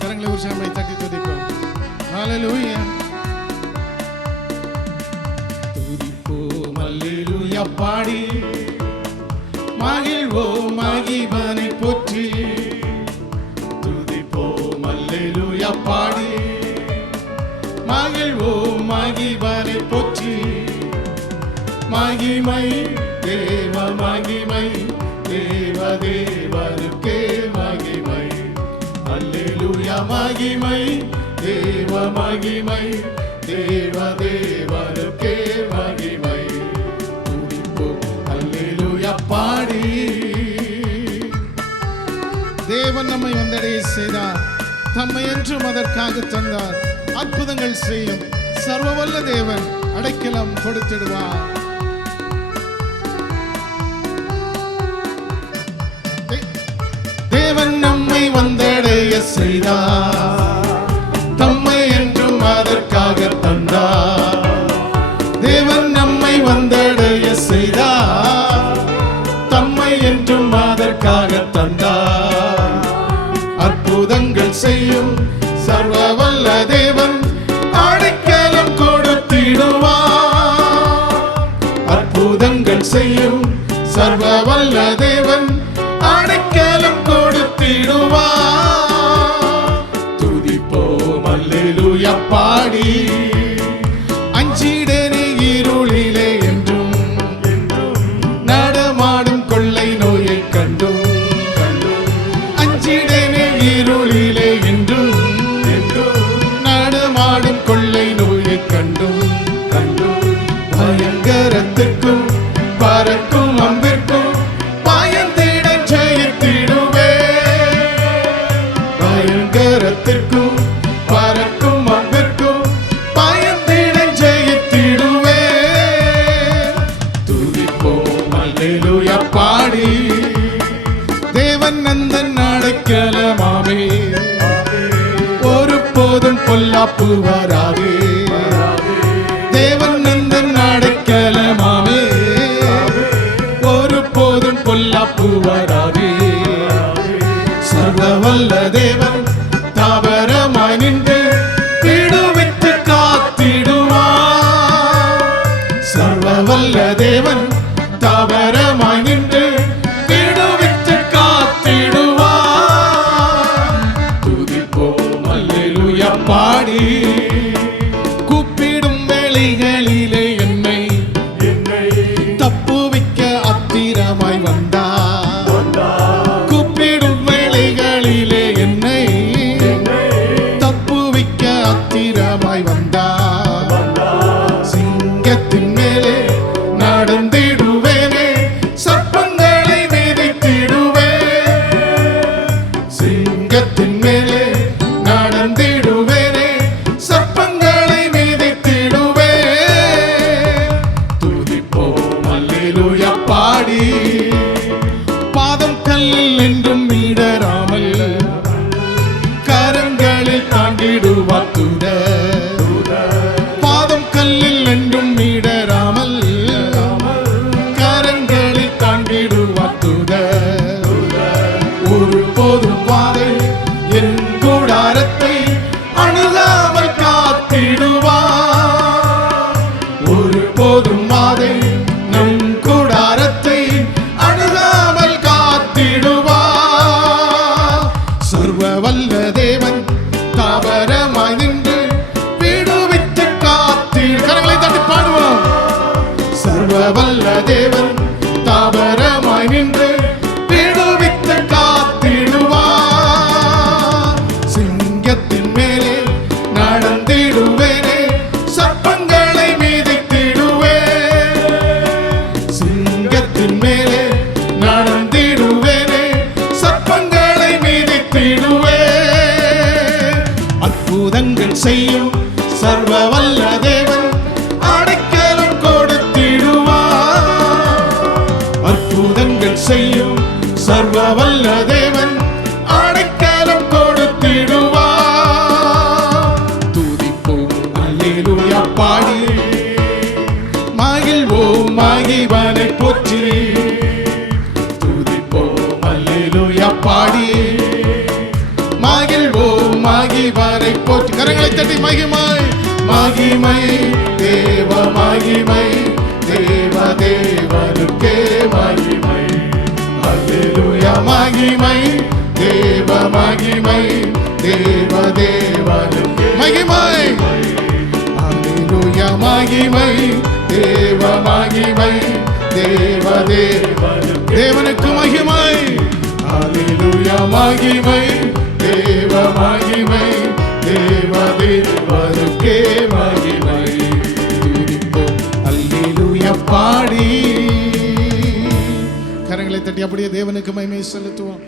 கரங்களை உற்சாகமாய் தட்டி துதிப்போம். ஹல்லேலூயா. துதிப்போம் அல்லேலூயா பாடி மகிழ்வோம் மகிபனை போற்றி. துதிப்போம் அல்லேலூயா பாடி மகிழ்வோம் மகிபனை போற்றி. மகிமை தேவ மகிமை தேவ தேவனுக்கே மகிமை. அல்லேலூயா மகிமை தேவ மகிமை தேவ தேவனுக்கே மகிமை. துதிப்போம் அல்லேலூயா பாடி. தேவன் நம்மை வந்தடைய செய்தார், தம்மை என்றும் அதற்காக தந்தார். அற்புதங்கள் செய்யும் சர்வவல்ல தேவன் அடைக்கலம் கொடுத்திடுவார். தேவன் நம்மை வந்தடைய செய்தார், தம்மை என்றும் அதற்காக தந்தார். தேவன் நம்மை வந்தடைய செய்தார், தம்மை என்றும் அதற்காக தந்தார். அற்புதங்கள் செய்யும் சர்வவல்ல தேவன் அடைக்கலம் கொடுத்திடுவார். அற்புதங்கள் செய்யும் சர்வவல்ல தேவன் அடைக்கலம் கொடுத்திடுவார். துதிப்போம் அல்லேலூயா பாடி. அஞ்சிடனே இருளிலே என்றும் நடமாடும் கொள்ளை நோயை கண்டும். அஞ்சிடனே இருளிலே என்றும் நடமாடும் கொள்ளை நோயை கண்டும். பயங்கரத்துக்கும் பறக்கும் அம்பிற்கும் பயந்திட ஜெயித்திடுவே. பயங்கரத்திற்கும் பறக்கும் அம்பிற்கும் பயந்திட ஜெயித்திடுவே. துதிப்போம் அல்லேலூயா பாடி. தேவன் நந்தன் அடைக்கலமாமே, ஒரு போதும் பொல்லாப்பு வராதே. தேவன் நந்தன் அடைக்கலமாமே, ஒரு போதும் பொல்லாப்பு வராதே. சர்வவல்ல தேவன் தாவரமாய் நின்று விடுவித்து காத்திடுவார். சர்வவல்ல தேவன் தாவரமாய் நின்று விடுவித்து காத்திடுவார். துதிப்போம் அல்லேலூயா பாடி. கூப்பிடும் வேளைகளிலே என்னை தப்புவிக்க அத்திரமாய் வந்தார். கூப்பிடும் வேளைகளிலே என்னை தப்புவிக்க அத்திரமாய் வந்தார். சிங்கத்தின் மேலே நடந்திடுவேனே, சர்ப்பங்களை மிதித்திடுவேன். சிங்கத்தின் மேலே நடந்திடுவேனே, சர்ப்பங்களை மிதித்திடுவேன். துதிப்போம் அல்லேலூயா பாடி. பாதம் கல்லில் என்றும் இடராமல் கரங்களில் தாங்கிடுவார் தூதர். பாதம் கல்லில் என்றும் இடராமல் கரங்களில் தாங்கிடுவார் தூதர். ஒரு போதும் பாதை என் கூடாரத்தை அணுகாமல் காத்திடுவார். ஒரு போதும் பாதை நம் கூடாரத்தை அணுகாமல் காத்திடுவார். சர்வவல்ல தேவன் தாவரமாய் நின்று விடுவித்து காத்திடு. கரங்களை தட்டி பாடுவோம். சர்வவல்ல தேவன் தாவரமாய் நின்று விடுவித்து காத்திடுவார். சிங்கத்தின் மேலே நடந்திடுவேனே, சர்ப்பங்களை மிதித்திடுவேன். சிங்கத்தின் மேலே நடந்திடுவேனே, சர்ப்பங்களை மிதித்திடுவேன். அற்புதங்கள் செய்யும் சர்வவல்ல தேவன் அடைக்கலம் கொடுத்திடுவார். அற்புதங்கள் செய்யும் சர்வவல்ல தேவன் அடைக்கலம் கொடுத்திடுவார். அல்லேலூயா பாடி மகிழ்வோம் மகிவரை போற்றி. கரங்களை தட்டி மகிமை மகிமை தேவ மகிமை தேவ தேவனுக்கே மகிமை. அல்லேலூயா மகிமை தேவ மகிமை தேவ தேவனுக்கே மகிமை. அல்லேலூயா மகிமை தேவ மகிமை தேவ தேவனுக்கு மகிமை. அல்லேலூயா மகிமை தேவ மகிமை தேவ தேவனுக்கே மகிமை. அல்லேலூயா பாடி கரங்களை தட்டி அப்படியே தேவனுக்கு மகிமை செலுத்துவோம்.